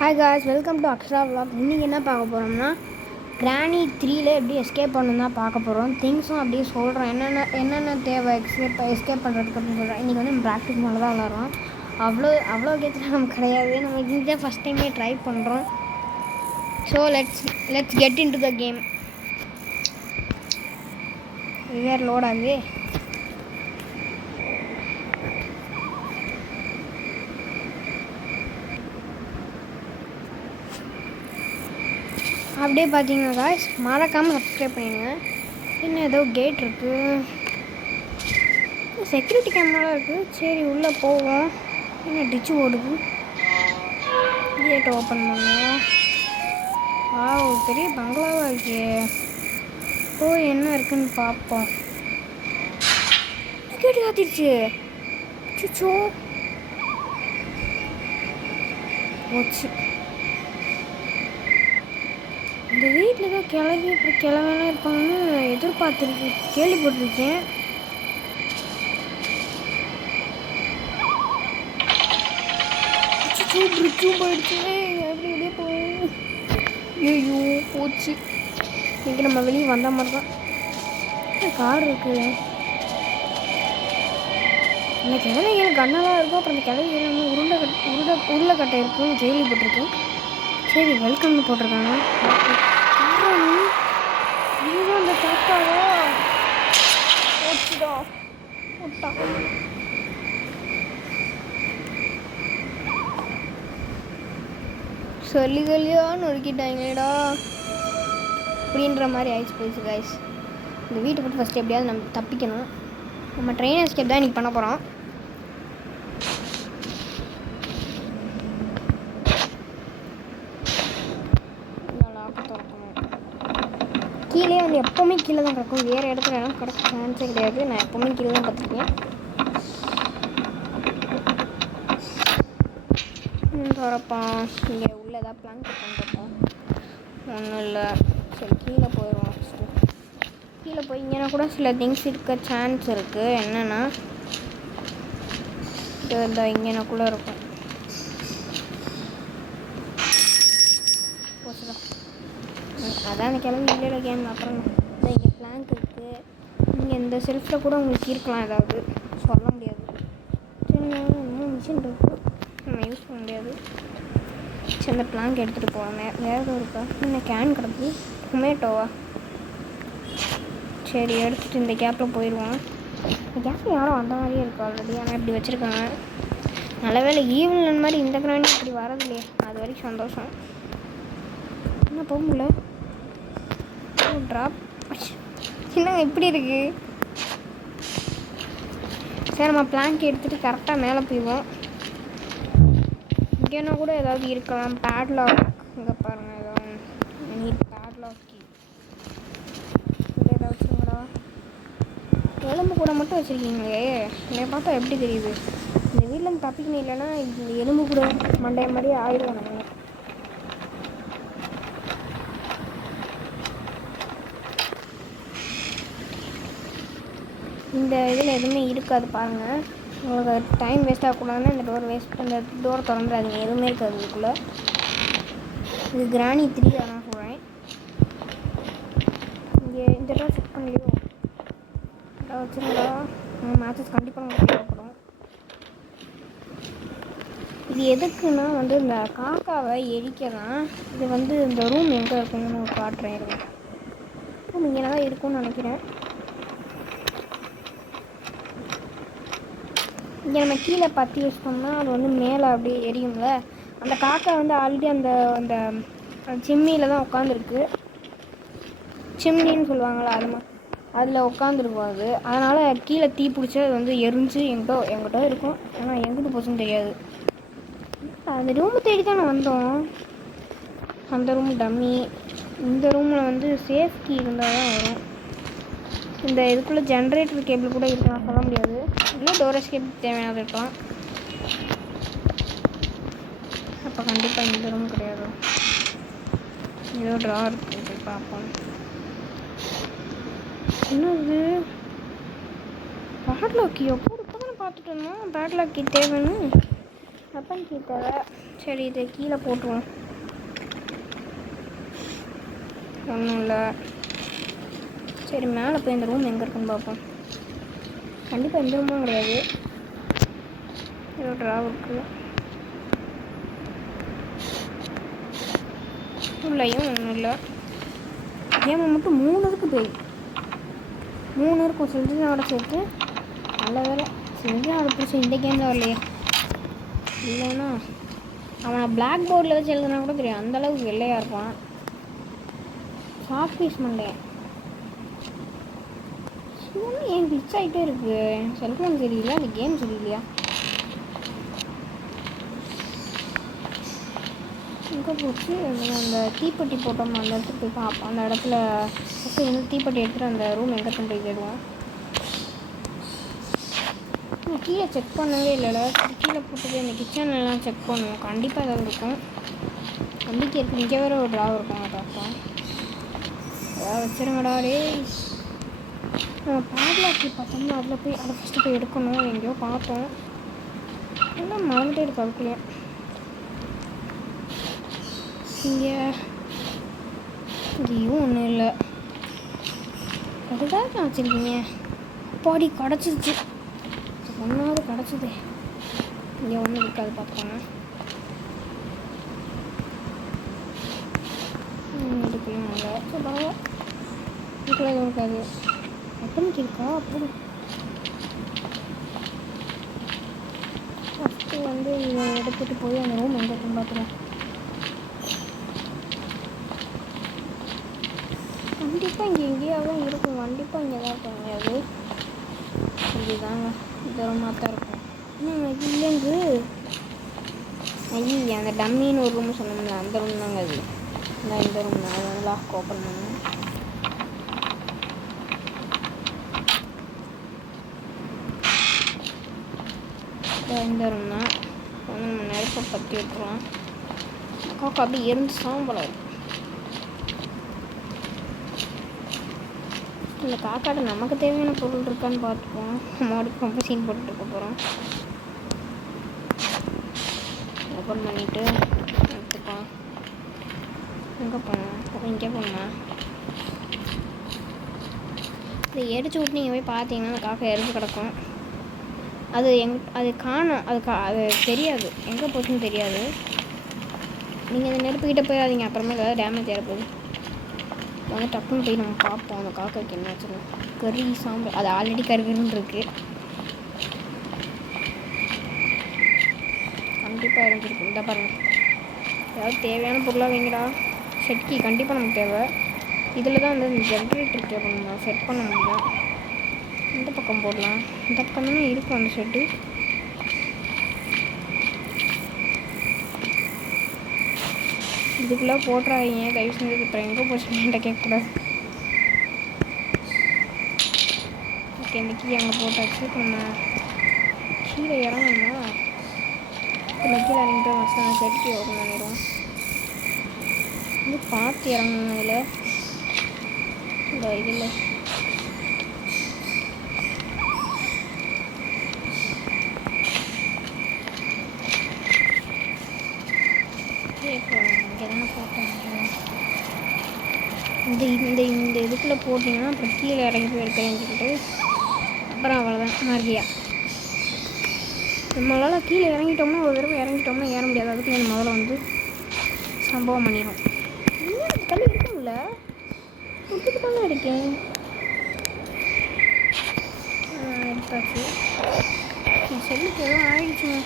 Hi guys, welcome to Akshara vlog. இன்றைக்கி என்ன பார்க்க போகிறோம்னா கிராணி 3ல் எப்படி எஸ்கேப் பண்ணணும் தான் பார்க்க போகிறோம். திங்ஸும் அப்படியே சொல்கிறோம், என்னென்ன தேவை எஸ்கேப் பண்ணுறதுக்கு அப்படின்னு சொல்கிறேன். இன்றைக்கி வந்து நம்ம ப்ராக்டிஸ் மேலே தான் விளாட்றோம். அவ்வளோ கேட்கலாம் நமக்கு கிடையாது. நம்ம இங்கே ஃபஸ்ட் டைமே ட்ரை பண்ணுறோம். So let's get in to the game. இது வேறு லோட் ஆகுது. அப்படியே பார்த்தீங்கன்னா காய்ஸ், மறக்காமல் சப்ஸ்கிரைப் பண்ணிடுங்க. இன்னும் ஏதோ கேட் இருக்குது, செக்யூரிட்டி கேமராலாம் இருக்குது. சரி உள்ளே போவோம். என்ன டிச்சு ஓடுது, கேட் ஓப்பன் பண்ணுவோம். பெரிய பங்களாவாக இருக்கே. போய் என்ன இருக்குன்னு பார்ப்போம். கேட்டு காத்திருச்சு. சுச்சோ போச்சு. இந்த வீட்டில் தான் கிளம்பெல்லாம் இருப்பாங்கன்னு எதிர்பார்த்துருக்கேன், கேள்விப்பட்டிருக்கேன். போயிடுச்சு. எப்படி வெளியே போய் ஐயோ போச்சு. இன்றைக்கி நம்ம வெளியே வந்த மாதிரி தான். கார் இருக்குது. அந்த கிழமைக்கு எனக்கு கண்ணெல்லாம் இருக்கும். அப்புறம் அந்த கிழமைக்கு உருளைக்கட்டை இருக்குன்னு கேள்விப்பட்டிருக்கேன். சரி, வெல்கம்னு போட்டிருக்காங்க. இதுதான் அந்த தாத்தாவா? போச்சுடா, போட்டா. சொல்லியா நொறுக்கிட்டாங்களேடா அப்படின்ற மாதிரி ஆயிடுச்சு போயிடுச்சு காய்ஸ். இந்த வீட்டை போட்டு ஃபஸ்ட்டு எப்படியாவது நம்ம தப்பிக்கணும். நம்ம ட்ரெயின் எஸ்கேப் தான் இன்றைக்கி பண்ண போகிறோம். கீழே வந்து எப்போவுமே கீழே தான் கிடக்கும். வேறு இடத்துல எல்லாம் கிடக்க சான்ஸே கிடையாது. நான் எப்போவுமே கீழே தான் பார்த்துருக்கேன். வரப்பா இங்கே உள்ள ஏதாவது பிளான் பண்ணுறப்போம். ஒன்றும் இல்லை. சரி, கீழே போயிடுவோம். கீழே போய் இங்கன்னா கூட சில திங்ஸ் இருக்க சான்ஸ் இருக்குது. என்னென்னா இந்த இங்கேனாக்குள்ளே இருக்கும். அதான் அந்த கிளம்பி இல்லையில கேம். அப்புறம் இங்கே பிளாங்க் இருக்குது. இங்கே இந்த செல்ஃபில் கூட உங்களுக்கு இருக்கலாம், ஏதாவது சொல்ல முடியாது. சரி, இன்னும் மிஷின் இருக்குது, நம்ம யூஸ் பண்ண முடியாது. சரி, அந்த பிளாங்க் எடுத்துகிட்டு போகலாம். வேறு எதுவும் இருக்கா? இன்னும் கேன் கிடக்கு. டொமேட்டோவா? சரி, எடுத்துகிட்டு இந்த கேப்பில் போயிடுவோம். இந்த கேப்பில் யாரும் வந்த மாதிரியே இருக்கா ஆல்ரெடி. ஆனால் இப்படி வச்சுருக்காங்க. நல்ல வேலை ஈவினிங் மாதிரி இந்த கிராண்டி இப்படி வரதில்லையே, அது வரைக்கும் சந்தோஷம். என்ன போக முடியல. ட்ராப் என்னங்க இப்படி இருக்குது. சரி, நம்ம பிளாங்க் எடுத்துகிட்டு கரெக்டாக மேலே போயிடுவோம். இங்கேனா கூட ஏதாவது இருக்கலாம். பேட்லாக் இங்கே பாருங்கள், ஏதாவது நீட் பேட்லாக் கீ இங்கே ஏதாவது வச்சுருங்கடா. எலும்பு கூட மட்டும் வச்சுருக்கீங்களே, என்னை பார்த்தா எப்படி தெரியுது? இந்த வீட்டில் தப்பிக்கணும். இல்லைன்னா இந்த எலும்பு கூட மண்டைய மாதிரியே ஆயிடுவோம் நம்ம. இந்த இதில் எதுவுமே இருக்காது பாருங்கள். உங்களுக்கு டைம் வேஸ்ட் ஆகக்கூடாதுன்னா இந்த டோரை திறந்துடாதீங்க. எதுவுமே இருக்காது இதுக்குள்ளே. இது கிராணி 3 நான் சொல்கிறேன். இங்கே இந்த டோர் செக் பண்ணலையோ வச்சுருந்தா மேட்சஸ் கண்டிப்பாக நமக்கு தேவைப்படும். இது எதுக்குன்னா வந்து இந்த காக்காவை எரிக்கலாம். இது வந்து இந்த ரூம் எங்கே இருக்குன்னு காட்டுறேன். இருக்கும் ரூம் இங்கே தான் இருக்கும்னு நினைக்கிறேன். இங்கே நம்ம கீழே பற்றி வச்சிட்டோம்னா அது வந்து மேலே அப்படியே எரியும்ல. அந்த காக்கா வந்து ஆல்ரெடி அந்த அந்த சிம்னியில் தான் உட்காந்துருக்கு. சிம்னின்னு சொல்லுவாங்களா, அதில் உட்காந்துருக்கும் அது. அதனால் கீழே தீ பிடிச்சி அது வந்து எரிஞ்சு எங்கிட்ட இருக்கும். ஆனால் எங்கிட்ட போச்சுன்னு தெரியாது. அந்த ரூமை தேடி தான் நான் வந்தோம். அந்த ரூம் டம்மி. இந்த ரூமில் வந்து சேஃப்டி இருந்தால் தான் வரும். இந்த இதுக்குள்ளே ஜென்ரேட்டர் கேபிள் கூட இருக்கலாம், சொல்ல முடியாது. இல்லை டோர் எஸ்கேப் தேவையானது இருக்கலாம். அப்போ கண்டிப்பாக இந்த ரூம் கிடையாது. ஏதோ ட்ரா இருக்குது, பார்ப்போம். என்னது பேட்லாக் கீ? எப்போ இப்போ தானே பார்த்துட்டு இருந்தோம் பேட்லாக் கீ தேவைன்னு. வெப்பன் கீ தேவை. சரி இதை கீழே போட்டுருவோம். ஒன்றும் இல்லை. சரி மேலே போய் இந்த ரூம் எங்கே இருக்குன்னு பார்ப்போம். கண்டிப்பாக எந்த ரூமும் கிடையாது. ஏதோ ட்ராவ் இருக்குது. உள்ளேயும் ஒன்றும் இல்லை. கேமை மட்டும் 3 இருக்கு போய் 3 இருக்கும். செஞ்சுனாவோட சேர்த்து. நல்ல வேலை செஞ்சுனாவோட பிடிச்சி இந்த கேமில் வரலையே. இல்லைன்னா அவனை பிளாக் போர்டில் வச்சு எழுதுனா கூட தெரியும். அந்தளவுக்கு வெள்ளையாக இருப்பான். சாஃப்ட்வேஸ் மண்டேன். இன்னும் ஏன் கிளிச் ஆகிட்டே இருக்குது. என் செல்ஃபோன் சரியில்லை, அந்த கேம் சரியில்லையா? எங்கே போச்சு? அந்த தீப்பெட்டி போட்டோம் அந்த இடத்துக்கு போய் பார்ப்போம். அந்த இடத்துல ஃபஸ்ட்டு வந்து தீப்பெட்டி எடுத்துகிட்டு அந்த ரூம் எங்கே போய் தேடுவோம். கீழே செக் பண்ணவே இல்லைல்ல. கீழே போட்டுட்டு அந்த கிச்சன்லாம் செக் பண்ணுவோம். கண்டிப்பாக ஏதாவது இருக்கும். நம்பிக்கை இருக்குது. இங்கே வேறு ஒரு ட்ராவ் இருக்கும். அதை பார்ப்போம். ஏதாவது வச்சுருங்கடா டே. நம்ம பாதுகாப்பு பார்த்தோம்னா அதில் போய் அதை ஃபஸ்ட்டு போய் எடுக்கணும். எங்கேயோ பார்த்தோம். எல்லாம் மறந்துட்டே இருக்கு அதுக்குள்ளேயே. இங்கே இங்கேயும் ஒன்றும் இல்லை. அதுதான் வச்சுருக்கீங்க. பாடி கிடச்சிருச்சு. ஒன்றாவது கிடச்சிது. இங்கே ஒன்றும் இருக்காது பார்த்துக்கோங்க. இதுக்குள்ளேயும் இல்லை. ஸோ பரவாயில்ல. இதுக்குள்ளே எதுவும் இருக்காது. எத்தனைக்கு இருக்கா அப்படி? ஃபஸ்ட்டு வந்து இதை எடுத்துகிட்டு போய் அந்த ரூம் எங்கே இருக்குன்னு பார்த்துருவோம். கண்டிப்பாக இங்கே எங்கேயாவது இருக்கும். கண்டிப்பாக இங்கே தான் இருக்கும். எங்கேயாவது இதுதாங்க இந்த ரூமாக தான் இருக்கும். இல்லைங்கு ஐயா அந்த டம்மின்னு ஒரு ரூம் சொன்னோம்ல, அந்த ரூம் தாங்க அது. நான் இந்த ரூம் தான். அதை லாக் ஓப்பன் பண்ணேன். இந்த ரூம் தான். நம்ம நெருப்பை பற்றி விட்டுருவோம். காக்கா அப்படியே எரிஞ்சு சாம்பல. இந்த காக்காட்ட நமக்கு தேவையான பொருள் இருக்கான்னு பார்த்துப்போம். மாடுக்கு ரொம்ப சீன் போட்டுருக்க போகிறோம். ஓப்பன் பண்ணிவிட்டு எடுத்துப்போம். எங்கே போனோம்? அப்புறம் இங்கே போனோம். இதை எரிச்சு விட்டு நீங்கள் போய் பார்த்தீங்கன்னா அந்த காக்கா எரிஞ்சு கிடக்கும். அது காணும். அது தெரியாது. எங்கே போச்சுன்னு தெரியாது. நீங்கள் இந்த நெருப்புக்கிட்ட போயிடாதீங்க. அப்புறமே ஏதாவது டேமேஜ் ஏறப்போகுது. வந்து டக்குன்னு போய் நம்ம பார்ப்போம் அந்த காக்காய்க்கு என்ன ஆச்சுன்னு. கறி சாம்பல் அது ஆல்ரெடி கருகருன்னு இருக்குது. கண்டிப்பாக இறங்கிருக்கு. இந்த பாருங்கள். ஏதாவது தேவையான பொருளாக வைங்கடா. செட்கி கண்டிப்பாக நமக்கு தேவை. இதில் தான் வந்து இந்த ஜென்ரேட்டர் தேவை. நம்ம செட் பண்ண முடியல. இந்த பக்கம் போடலாம். இந்த பக்கம் தானே இருக்கும் அந்த ஷெட்டு. இதுக்குள்ளே போட்டுறாதீங்க தயவு செஞ்சு. இப்போ எங்கே போச்சுன்னு என்கிட்ட கேட்கக்கூடாது. ஓகே இந்த கீ அங்கே போட்டாச்சு. இப்போ நம்ம கீழே இறங்கணுமா? இப்போ கீழே இறங்கிட்டு ஃபஸ்ட்டு நான் செடிக்கு ஓப்பன் பண்ணிடுவோம். வந்து பார்த்து இறங்கணும். அதில் இந்த இதில் இப்போ இங்கே தானே போட்டேன். இந்த இதுக்குள்ளே போட்டிங்கன்னா அப்புறம் கீழே இறங்கி போய் எடுக்கிறேன்னு சொல்லிட்டு அப்புறம் அவ்வளோதான் மார்கியா. நம்மளால் கீழே இறங்கிட்டோம்னா ஒரு தடவை இறங்கிட்டோம்னா ஏற முடியாது. அதுக்கு நான் முதல்ல வந்து சம்பவம் பண்ணிடும். இன்னும் தள்ளி இருக்கும்ல விட்டுட்டு தானே இருக்கேன். எடுத்தாச்சு. என் செல்லுக்கு எதுவும் ஆயிடுச்சுங்க.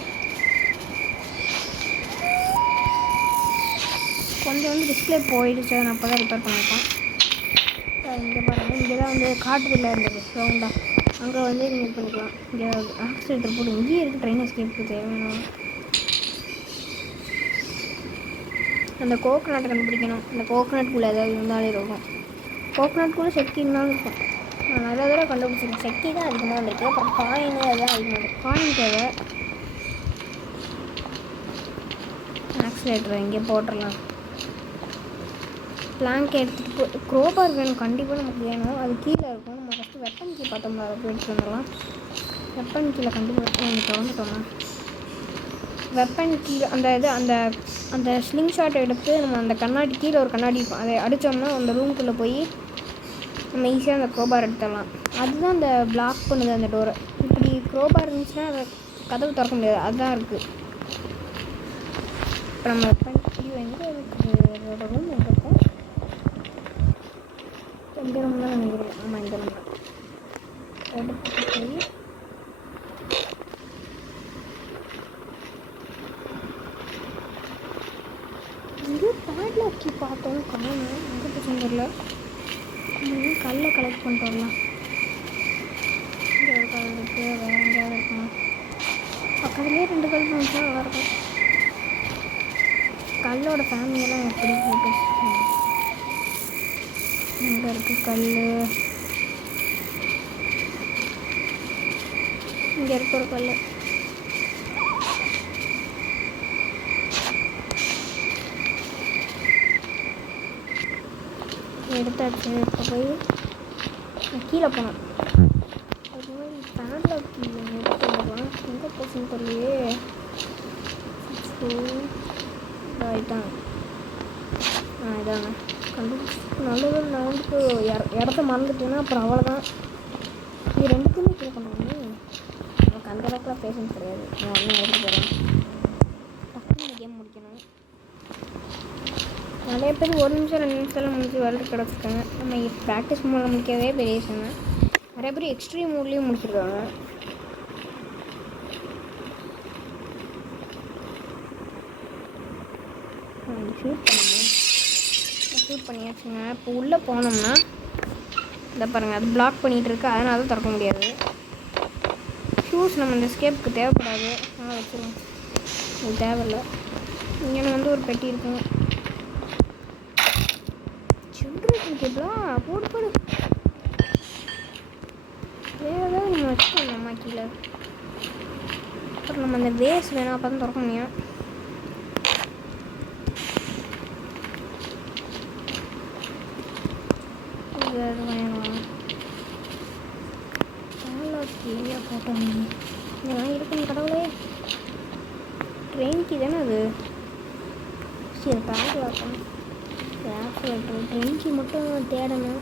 கொஞ்சம் வந்து டிஸ்பிளே போயிடுச்சு. நான் அப்போ தான் ரிப்பேர் பண்ணியிருக்கேன். இங்கே பாருங்கள். இங்கே தான் வந்து காட்டுதில்லை இருந்தது ரவுண்டாக. அங்கே வந்து நீங்கள் இது பண்ணிக்கலாம். இங்கே ஆக்சிலேட்டர் போட்டு இங்கேயே இருக்குது. ட்ரெயின் எஸ்கேப்புக்கு தேவையான அந்த கோகனட் கண்டுபிடிக்கணும். அந்த கோகனட்குள்ளே ஏதாவது இருந்தாலே இருக்கும். கோகனட்குள்ளே செக்கி இருந்தாலும் இருக்கும். நான் நிறைய தடவை கண்டுபிடிச்சிருக்கேன். செக்கி தான் அதிகமாக வந்திருக்கு. அப்புறம் காயின் அதுதான் அதிகமாக இருக்குது. காயின் தேவை. ஆக்சிலேட்டர் இங்கே போட்டுடலாம். பிளாங்க் எடுத்துகிட்டு போய் க்ரோபார் வேணும். கண்டிப்பாக நமக்கு வேணும். அது கீழே இருக்கும். நம்ம ஃபஸ்ட்டு வெப்பன் கீ பார்த்தோம்ல அதை போய் எடுத்துட்டு வந்துடலாம். வெப்பன் கீழே கண்டிப்பாக திறந்துட்டோம்னா வெப்பன் கீழே அந்த இது அந்த அந்த ஸ்லிங் ஷாட் எடுத்து நம்ம அந்த கண்ணாடி கீழே ஒரு கண்ணாடி இருக்கும், அதை அடித்தோம்னா அந்த ரூம்குள்ளே போய் நம்ம ஈஸியாக அந்த க்ரோபார் எடுத்துடலாம். அதுதான் அந்த பிளாக் பண்ணுது அந்த டோரை. இப்படி க்ரோபார் இருந்துச்சுன்னா அதை கதவு திறக்க முடியாது, அதுதான் இருக்குது. இப்போ நம்ம வெப்பன் கீழே எங்கே இருக்குது, அதோட ரூம் எங்கே இருக்கும்? இந்த ரூம் தான் நினைக்கிறேன். ஆமாம், இந்த ரூம் தான். எடுத்துட்டு போய் இங்கே பேட்லாக்கி பார்த்தோம், காணும் எங்கே போச்சு தெரியல. கல்லை கலெக்ட் பண்ணிட்டு வரலாம். இங்கே ஒரு கல் இருக்குது, வேறு எங்கேயாவது இருக்கணும். பக்கத்துலேயே 2 கல் இருந்துச்சா நல்லாயிருக்கும். கல்லோட ஃபேமிலியெல்லாம் எப்படி ஃபோட்டோஸ் இங்கே இருக்குது. கல் இங்கே இருக்க ஒரு கல். எடுத்தாச்சு. இப்போ போய் கீழே போனோம். அது மாதிரி பேட்லாக் எடுத்து போனோம். எங்கே போச்சுன்னு தெரியலையே. இதாங்க இதாங்க கண்டுபிடிச்சி நல்லது. நான் வந்துட்டு இடத்த மறந்துட்டேன்னா அப்புறம் அவ்வளோதான். இது 2த்துமே கீழே பண்ணுவாங்க. நமக்கு அந்த அளவுக்குலாம் பேஷன்ஸ் கிடையாது. நான் ஒன்றும் எடுத்து போகிறேன். டக்குன்னு இந்த கேம் முடிக்கணும். நிறைய பேர் 1 நிமிஷம் 2 நிமிஷம்லாம் முடிச்சு விளையாட்டு கிடச்சிருக்காங்க. நம்ம ப்ராக்டிஸ் மூலம் முடிக்கவே பெரிய விஷயம். நிறைய பேர் எக்ஸ்ட்ரீம் மோட்லேயும் முடிச்சிருக்காங்க. ஷூட் பண்ணியாச்சுங்க. இப்போ உள்ளே போனோம்னா இதை பாருங்கள், அது பிளாக் பண்ணிகிட்டு இருக்கு, அதனால தான் திறக்க முடியாது. ஷூஸ் நம்ம இந்த ஸ்கேப்புக்கு தேவைப்படாது, அதனால் வச்சுருவோம். இது தேவையில்லை. இங்கே வந்து ஒரு பெட்டி இருக்கும். சில்ட்ரன் கேபிளா போடு போடு. வேறு ஏதாவது நம்ம வச்சுக்கோங்க அம்மா கீழே. அப்புறம் நம்ம அந்த வேஸ் வேணும், அப்போ தான் திறக்க முடியும். அது வேணும். ஏரியா போட்டோம். இதெல்லாம் இருக்குன்னு கடவுளே. ட்ரெயின்க்கு தானே அது. சரி பார்க்கலாம். ட்ரெயின்க்கு மட்டும் தேடணும்.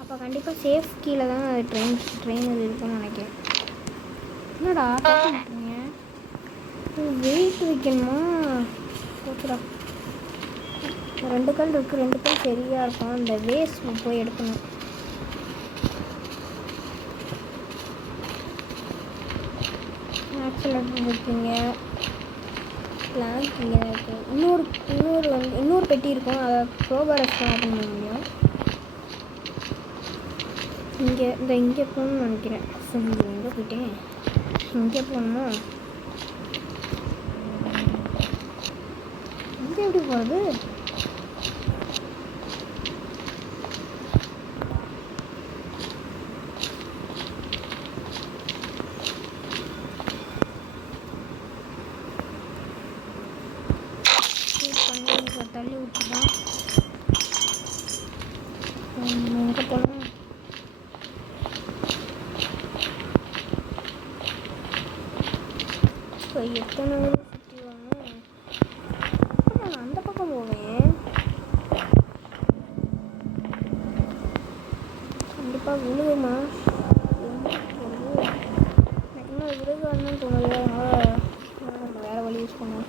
அப்போ கண்டிப்பாக சேஃப் கீழே தான் அது ட்ரெயின் இது இருக்குன்னு நினைக்கிறேன். என்னடா பார்த்துருக்கீங்க? வெயிட் வைக்கணுமா? ஓகேடா. 2 கல் இருக்குது, 2 கல் சரியாக இருக்கும். அந்த வேஸ்ட் போய் எடுக்கணும். ஆக்சிலேட்டர் இருக்கீங்க, பிளாங்க் இங்கே இருக்குது. இன்னொரு பெட்டி இருக்கும், அதை க்ரோபார் எக்ஸ்ட்ரா ஓப்பன் பண்ண முடியும். இங்கே போகணும்னு நினைக்கிறேன். சரி எங்கே போயிட்டேன்? இங்கே போகணுமா? இங்கே எப்படி போகிறது? தள்ளி விட்டுதான் எங்கே போகணும்? இப்போ எத்தனை சுற்றி வாங்க. நான் அந்த பக்கம் போவேன். கண்டிப்பாக விழுகுமா? எனக்கு இன்னும் விழுகாதுன்னு தோணுது. அதனால் நம்ம வேறு வழி யூஸ் பண்ணுவோம்.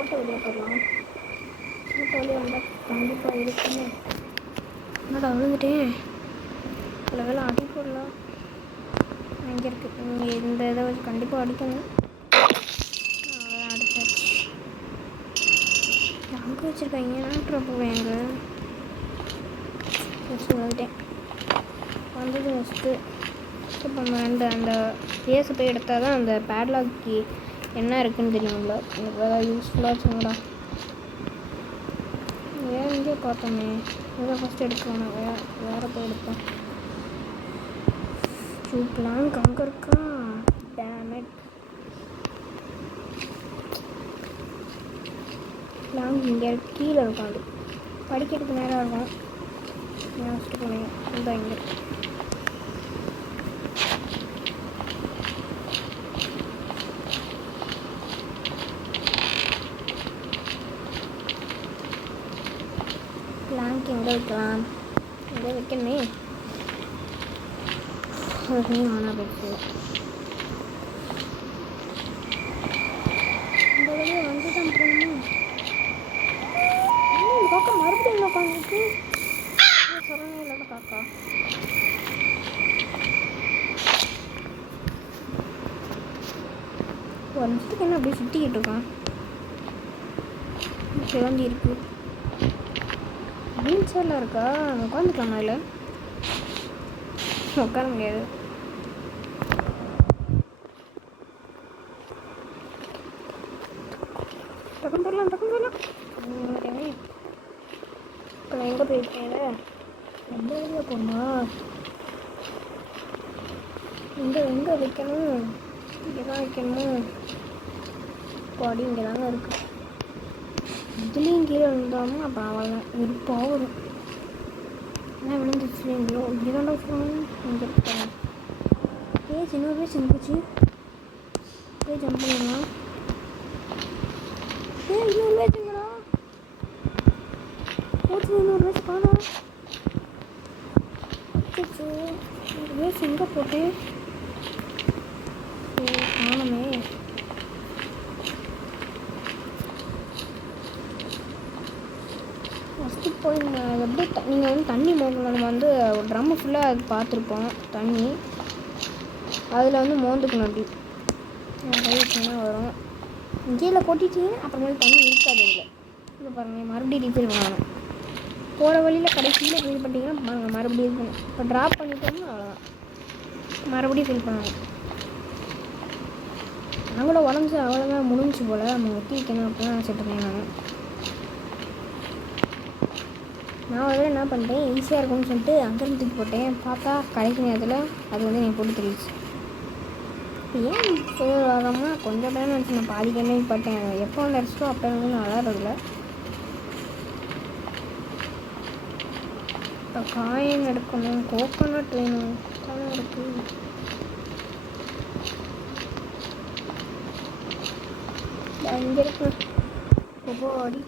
ஓட்ட வெளியே போடலாம். ஓட்ட வெளியே வந்தால் கண்டிப்பாக இருக்குன்னு. என்னடா விழுந்துட்டேன். சில வேலை அடி போடலாம். இங்கே இருக்குது. நீங்கள் இந்த இதை வச்சு கண்டிப்பாக அடிக்கணும். அடிச்சாச்சு. அங்கே வச்சுருக்காங்க. நாட்டுற போவேன் அங்கே ஃபஸ்ட்டு வந்துட்டேன். வந்தது ஃபஸ்ட்டு. இப்போ நம்ம அந்த பேஸை போய் எடுத்தால் தான் அந்த பேட்லாக்கு என்ன இருக்குன்னு தெரியுங்களா? எனக்கு வேறு யூஸ்ஃபுல்லாக வச்சுங்களா. வேறு எங்கேயோ பார்த்தோமே. இதை ஃபஸ்ட்டு எடுக்கணும். வேறு போய் எடுப்போம். பிளாங்க் அங்கே இருக்கா? டேமேட். பிளாங்க் இங்கே கீழே இருக்கும். அது படிக்கிறதுக்கு நேரம் இருக்கும். ஃபஸ்ட்டு போனேன் இந்த இங்கே பிளாங்க் எங்கே வைக்கலாம், எங்கே வைக்கணுமே, அது ஆனால் போயிடுச்சு. இந்த வழியை வந்து தான் போகணும். இந்த காக்கா மறுபடியும் உட்காந்துருக்கு. சொல்லவே இல்லாத காக்கா. ஒரு நிமிஷத்துக்கு என்ன அப்படியே சுற்றிக்கிட்டு இருக்கான். சிவந்தி இருக்கு. வீல் சேர்லாம் இருக்கா, உட்காந்துக்கலாமா? இல்லை உட்கார முடியாது. டக்குன்னு போடலாம். இப்போ நான் எங்கே போயிருக்கேன்? எந்த வழியாக போகணுமா? எங்கே வைக்கணும்? இங்கே தான் வைக்கணும். பாடி இங்கே தாங்க இருக்கு. இதுலேயும் கீழே விழுந்தாமல் அப்புறம் அவ்வளோதான் விருப்பாக வரும். என்ன விழுந்துச்சு? இங்கே தான் வச்சுருவாங்க. இங்கே இருக்காங்க. இன்னொரு பேர் செஞ்சிச்சு. ஜம்ப் பண்ணிடலாம். இன்னொரு பேச்சுங்களா? போச்சு. இன்னொரு பேச்சு காணோம். ஒரு பேச்சு எங்கே போட்டு காணுமே. ஃபஸ்ட்டு போய் எப்படி நீங்கள் வந்து தண்ணி மோகணும். நம்ம வந்து ஒரு ட்ரம்மு ஃபுல்லாக அது பார்த்துருப்போம் தண்ணி. அதில் வந்து மோந்துக்கணும். அப்படி கை வச்சிங்கன்னா வரும். கீழே கொட்டிட்டிங்கன்னா அப்புறமேல தண்ணி இருக்காது. இதில் பாருங்கள், மறுபடியும் ரீஃபில் பண்ணணும். போகிற வழியில் கடைசியில் ஃபில் பண்ணிட்டீங்கன்னா பாருங்கள் மறுபடியும் இருக்கணும். இப்போ ட்ராப் பண்ணிட்டோம்னா அவ்வளோதான், மறுபடியும் ஃபில் பண்ணணும். நாங்களும் உடஞ்சி அவ்வளோதான் முடிஞ்சு போல். நம்ம ஒட்டி வைக்கணும் அப்படிலாம் நினச்சிட்ருக்கேன். நான் ஒரு என்ன பண்ணிட்டேன், ஈஸியாக இருக்கும்னு சொல்லிட்டு அங்கேருந்து தூக்கி போட்டேன். பார்த்தா கடைசி நேரத்தில் அது வந்து எனக்கு போட்டு தெரிவிச்சு. ஏன் வராமா கொஞ்சம் டைம் நினச்சி நான் பாதி டைமே போட்டேன். எப்போ வந்து அடிச்சிட்டோ அப்போ வந்து நான் விளாட்றதில்ல. இப்போ காயின் எடுக்கணும், கோகோனட் வேணும். காயம் இருக்குது. இங்கே இருக்கு அடி.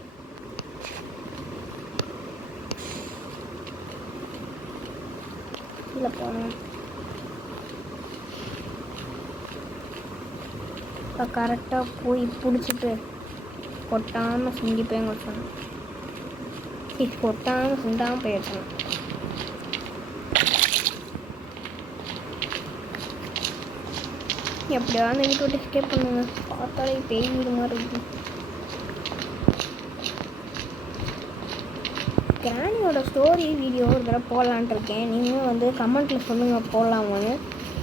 கீழே போனேன். இப்போ கரெக்டாக போய் பிடிச்சிட்டு கொட்டாமல் சிங்கி போய் வச்சணும். கொட்டாமல் சிந்தாமல் போய் வச்சணும். எப்படியா அந்த வீட்டை விட்டு எஸ்கேப் பண்ணுங்க. பார்த்தாலே பேய் வீடு மாதிரி இருக்கு. கிராணியோட ஸ்டோரி வீடியோ ஒரு தடவை போடலான்ட்டு இருக்கேன். நீங்களும் வந்து கமெண்ட்டில் சொல்லுங்கள் போடலாமான்னு.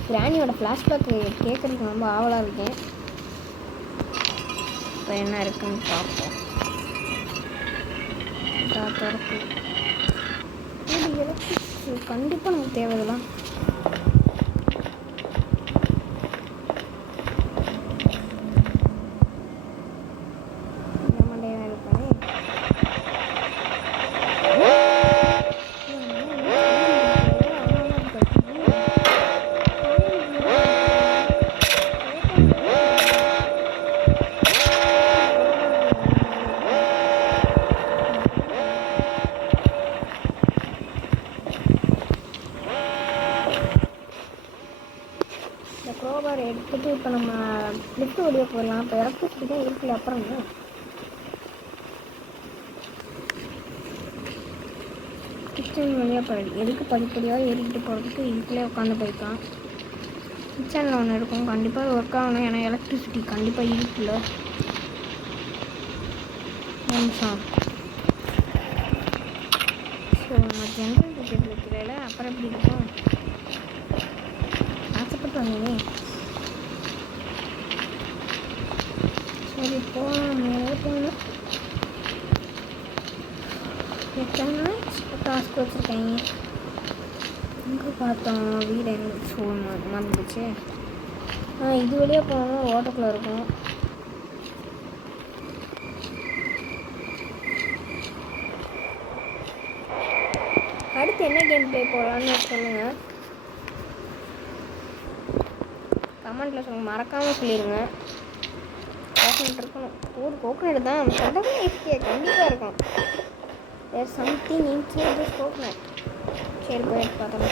கிராணியோட ஃப்ளாஷ்பேக் கேட்குறதுக்கு ரொம்ப ஆவலாக இருக்கேன். இப்போ என்ன இருக்குன்னு பார்ப்போம். கண்டிப்பாக நமக்கு தேவைதான். க்ரோபார் எடுத்துகிட்டு இப்போ நம்ம லிஃப்ட் வழியாக போயிடலாம். இப்போ எலக்ட்ரிசிட்டி தான் இருக்குல்ல. அப்புறம் கிச்சன் வழியாக போயிடு. எதுக்கு படிப்படியாக ஏறிக்கிட்டு போகிறதுக்கு இதுக்குள்ளே உட்காந்து போய்க்கலாம். கிச்சனில் ஒன்று இருக்கும், கண்டிப்பாக ஒர்க் ஆகணும். ஏன்னா எலக்ட்ரிசிட்டி கண்டிப்பாக இருக்குல்ல. நிமிஷம். ஸோ நம்ம ஜென்ரேட்டர் வைக்கிறதில்ல. அப்புறம் எப்படி இருக்கும்? ஆசைப்பட்டு வந்தீங்க. சரி போகலாம். மேலே போகணும். எத்தனை டாஸ்க் வச்சுருக்காங்க. எங்கே பார்த்தோம் வீடு ஸோ மறந்துச்சு. இது வழியாக போகணும். ஓட்டக்குள்ளே இருக்கும். அடுத்து என்ன கேம் ப்ளே போகலான்னு சொல்லுங்கள், கமெண்ட்டில் சொல்லுங்கள், மறக்காமல் சொல்லிடுங்க. கோகனட் இருக்கணும், ஒரு கோகனட் தான் சொல்கிறதே இருக்கே, கண்டிப்பாக இருக்கும். There something inside this coconut. சரி போயிட்டு பார்த்தோம்.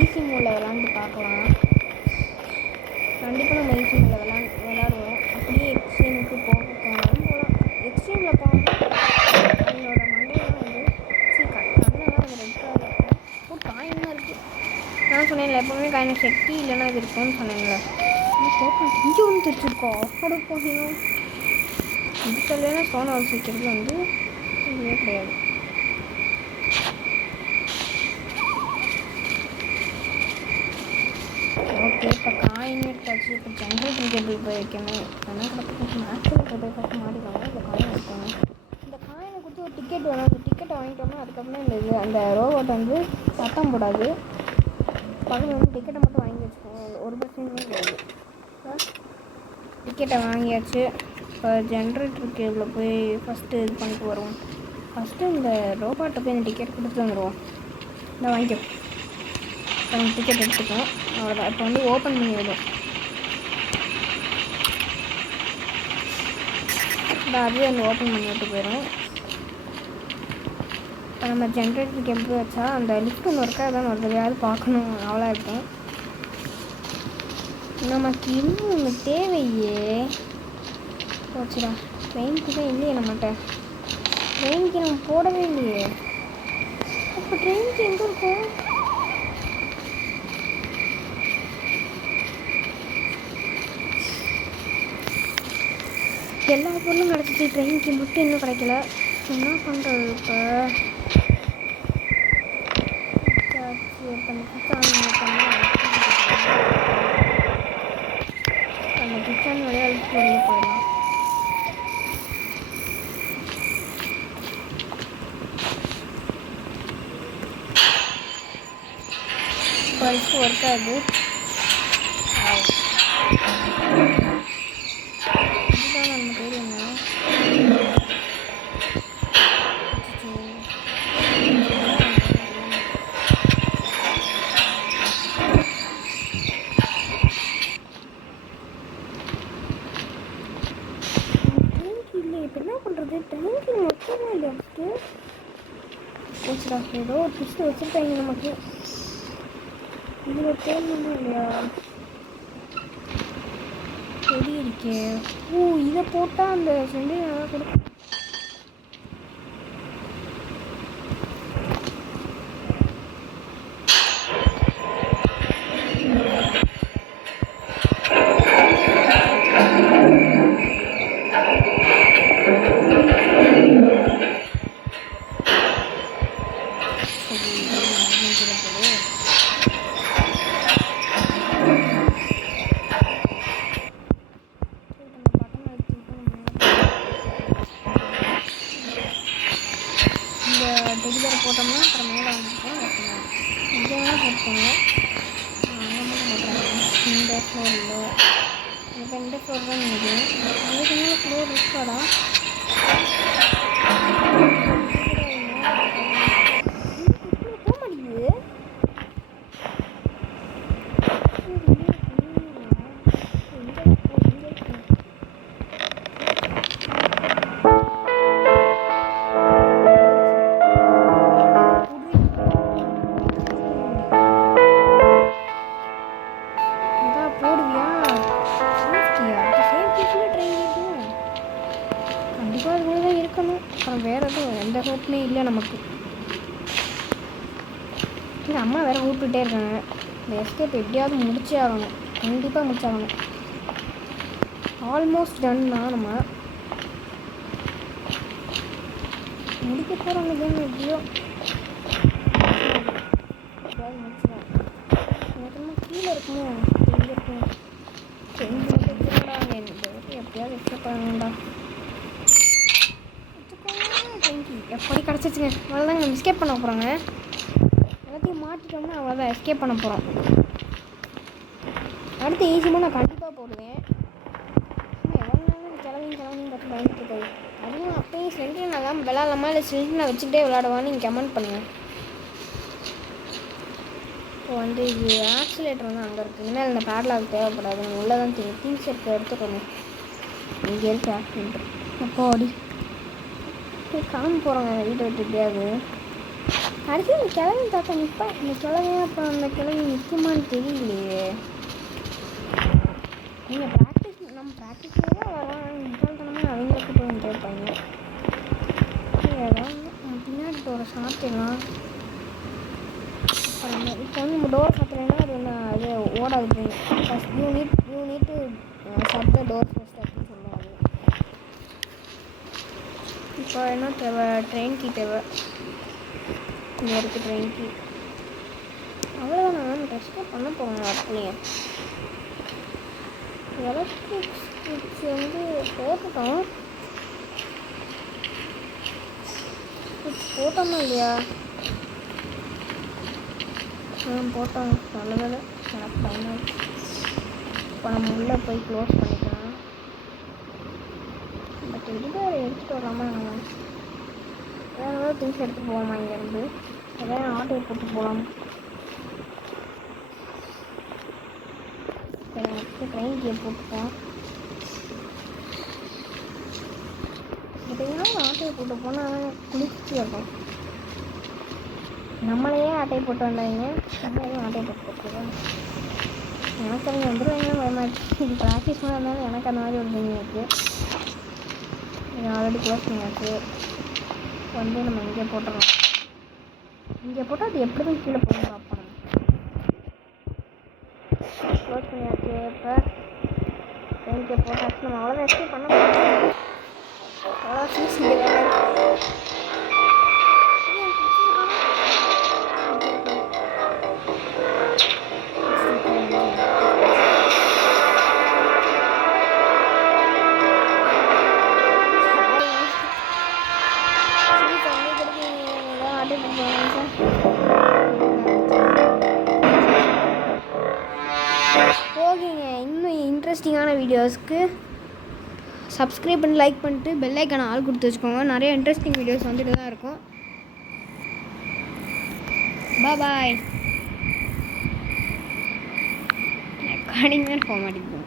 ஈஸி மோடில் விளாண்டு பார்க்கலாம். கண்டிப்பாக நம்ம ஈஸி மோடில் விளாடுவோம். அப்படியே எக்ஸ்ட்ரீமுக்கு போனாலும் போகலாம். எக்ஸ்ட்ரீமில் போனோம்னா அவங்களோட மண்டையெல்லாம் வந்து கண்ணெல்லாம் வந்து ரெட் கலரில் இருக்கும். ஒரு காயின் தான் இருக்குது. நான் சொன்னேன்ல எப்போவுமே காயின் செட்டி இல்லைன்னா இது இருக்கும்னு சொன்னேன்ல. இங்கே ஒன்று தெரிச்சிருக்கோம். அப்படி போகணும் இதுக்கெல்லாம் சோனா வச்சுக்கிறது வந்து இதுவே கிடையாது. ஓகே, இப்போ காயின் எடுத்தாச்சு. இப்போ ஜென்ரேட்டிங் கேபிள் போய் வைக்கணும். ஆனால் கொஞ்சம் மேக்ஸில் போய் ஃபஸ்ட்டு மாட்டிக்கோங்க. இந்த காயின் வைக்கணும். இந்த காயினை கொடுத்து ஒரு டிக்கெட் வேணும். அந்த டிக்கெட்டை வாங்கிட்டோம்னா அதுக்கப்புறம் இந்த இது அந்த ரோபோட் வந்து சத்தம் போடாது. பக்கத்தில் வந்து டிக்கெட்டை மட்டும் வாங்கி வச்சுக்கோங்க. ஒரு பர்சன்ட்மே கிடையாது. டிக்கெட்டை வாங்கியாச்சு. இப்போ ஜென்ரேட்டர் கேபிளில் போய் ஃபஸ்ட்டு இது பண்ணிட்டு வருவோம். ஃபஸ்ட்டு இந்த ரோபோட்டை போய் இந்த டிக்கெட் கொடுத்து வந்துடுவோம். இந்த வாங்கிக்கோ, நம்ம டிக்கெட் எடுத்துக்கோம். அவ்வளோதான். இப்போ வந்து ஓப்பன் பண்ணி விடும். அதுவே வந்து ஓப்பன் பண்ணி விட்டு போயிடும். இப்போ நம்ம ஜென்ரேட்டர் கேபிள் வச்சா அந்த லிஃப்ட் ஒன்று இருக்கா தான் ஒரு தடவையாவது பார்க்கணும். அவ்வளோ இருக்கும். நமக்கு இன்னும் ஒன்று தேவையே போச்சுடா. ட்ரெயினுக்கு தான் இல்லையே நம்மகிட்ட. ட்ரெயினுக்கு நம்ம போடவே இல்லையே. அப்போ ட்ரெயினுக்கு எங்கே இருக்கும்? எல்லா பொருளும் கிடச்சிச்சு, ட்ரெயினுக்கு மட்டும் இன்னும் கிடைக்கல. என்ன பண்ணுறது இப்போ? அந்த கிச்சன் வழியாக அழுத்து வெளியே போயிடலாம். பல்ஸ் ஒர்க் ஆகுது. இதுதான் நம்ம தெரியுங்க. இப்போ என்ன பண்ணுறது? டேங்க்கு மட்டும் இல்லையா? போச்சுடா, ஏதோ ஒரு டிஸ்ட் வச்சுருக்காங்க நமக்கு. இதில் தேவையும் இல்லையா? செடி இருக்கே. ஓ, இதை போட்டால் அந்த செடி நல்லா கொடுக்கும். டெலிவரி போட்டோம்னா அப்புறம் மேலே வந்துருக்கோம். இங்கே வேணால் போட்டுக்கோங்க. இந்த ஃப்ளோரில் இப்போ இந்த ஃப்ளோர் தான் இது. அதுக்கு மேலே ஃப்ளோர் இருக்காடா? போக மாட்டேங்குது. அப்புறம் வேறு எதுவும் எந்த ஹோப்புமே இல்லை நமக்கு. இல்லை, அம்மா வேறு கூப்பிட்டுட்டே இருக்காங்க. இந்த எஸ்கேப் எப்படியாவது முடிச்சே ஆகணும். கண்டிப்பாக முடிச்சாகணும். ஆல்மோஸ்ட் டன்னா நம்ம முடிக்க போகிறோம். கேம் எப்படியோ எப்படியாவது முடிச்சுதான். எனக்கு கீழே இருக்குமோ? எங்கே இருக்கும்? செஞ்சு மட்டும் எப்படியாவது எஸ்கேப் பண்ணணும்டா. எப்படி கிடச்சிச்சுங்க? அவ்வளோதாங்க, நம்ம எஸ்கேப் பண்ண போகிறோங்க. எல்லாத்தையும் மாட்டிட்டோம்னா அவ்வளோதான் எஸ்கேப் பண்ண போகிறோம். அடுத்து ஈஸியாக நான் கண்டிப்பாக போடுவேன். கிளம்பின்னு பார்த்து பயந்துட்டு இருக்காது. அதுவும் அப்பயே ஸ்லெண்டில் நல்லா விளாட்லாமா இல்லை ஸ்லெண்டில் நான் வச்சுக்கிட்டே விளாடுவான்னு நீங்கள் கமெண்ட் பண்ணுங்கள். இப்போ வந்து இது ஆக்சிலேட்டர் வந்து அங்கே இருக்குது. இனிமேல் இந்த பேட்லாக் தேவைப்படாது. நம்ம உள்ளே தான் திங்ஸ் எடுத்துக்கணும். இங்கே இருக்குது ஆக்சிலேட்டர். அப்போ அப்படி கிளம்பி போகிறோங்க வீட்டை விட்டு எப்படியாவது. அடுத்து இந்த கிளம்பி பார்த்தா நிற்பா. இந்த கிளம்பி அப்புறம் அந்த கிளம்பி நிற்குமான்னு தெரியலையே. நீங்கள் நம்ம ப்ராக்டிஸ்லேயே தான் வரோம். முட்டாள்தனமாக அவங்களுக்கு போய் கேட்பாங்க. ஏதாவது பின்னாடி டோரை சாத்திடலாம். அப்புறம் இப்போ வந்து நம்ம டோர் சாத்திரேன்னா அது வந்து அது ஓடாது போய். First you need to shut the door first அப்படின்னு சொல்லுவாங்க. இப்போ என்ன தேவை? ட்ரெயின் கீ தேவை. இங்கே இருக்குது ட்ரெயின் கீ. அவ்வளோதான் நான் ரெஸ்கேப் பண்ண போகிறேன் அப்படியே. எலக்ட்ரிக் ஸ்விட்ச் வந்து போட்டுட்டோம். போட்டோமா இல்லையா? போட்டோம். நல்லதில்லை எனக்கு பயணம். இப்போ நம்ம உள்ளே போய் க்ளோஸ் பண்ணிக்கலாம். பட் இதுக்கு எடுத்துகிட்டு வரலாமா? நம்ம வேறு ஏதாவது திங்ஸ் எடுத்துகிட்டு போகலாமா? இங்கேருந்து ஏதாவது ஆட்டோ போட்டு போகலாம். ட்ரெயின் கீர் போட்டுப்போம். எப்படின்னா ஆட்டையை போட்டு போனால் குளிர்ச்சியாக இருக்கும். நம்மளையே ஆட்டையை போட்டு வந்தாங்க. நம்மளையும் ஆட்டையை போட்டு போட்டுருக்கோம். எனக்கு அவங்க வந்துடுவாங்க பயமாச்சு. இது ப்ராக்டிஸ் மாதிரி இருந்தாலும் எனக்கு அந்த மாதிரி ஒரு திங் இருக்குது. இது ஆல்ரெடி க்ளோஸ் பண்ணியாச்சு. வந்து நம்ம இங்கே போட்டுடலாம். இங்கே போட்டால் அது எப்படி தான் கீழே போய் பார்ப்போம். க்ளோஸ் பண்ணியாச்சு. இப்போ ட்ரெயின்கே போட்டாச்சு. நம்ம அவ்வளோதான் எஸ்கேப் பண்ண போகிறோம். அவ்வளோ ஃபீஸ் இங்கே வேலை. ஓகேங்க, இன்னும் இன்ட்ரெஸ்டிங்கான வீடியோஸ்க்கு சப்ஸ்கிரைப் பண்ணி லைக் பண்ணிட்டு பெல் ஐக்கான ஆள் கொடுத்து வச்சுக்கோங்க. நிறைய இன்ட்ரெஸ்டிங் வீடியோஸ் வந்துட்டு தான் இருக்கும். பாய். ரெக்கார்டிங் தான் போக மாட்டேங்குது.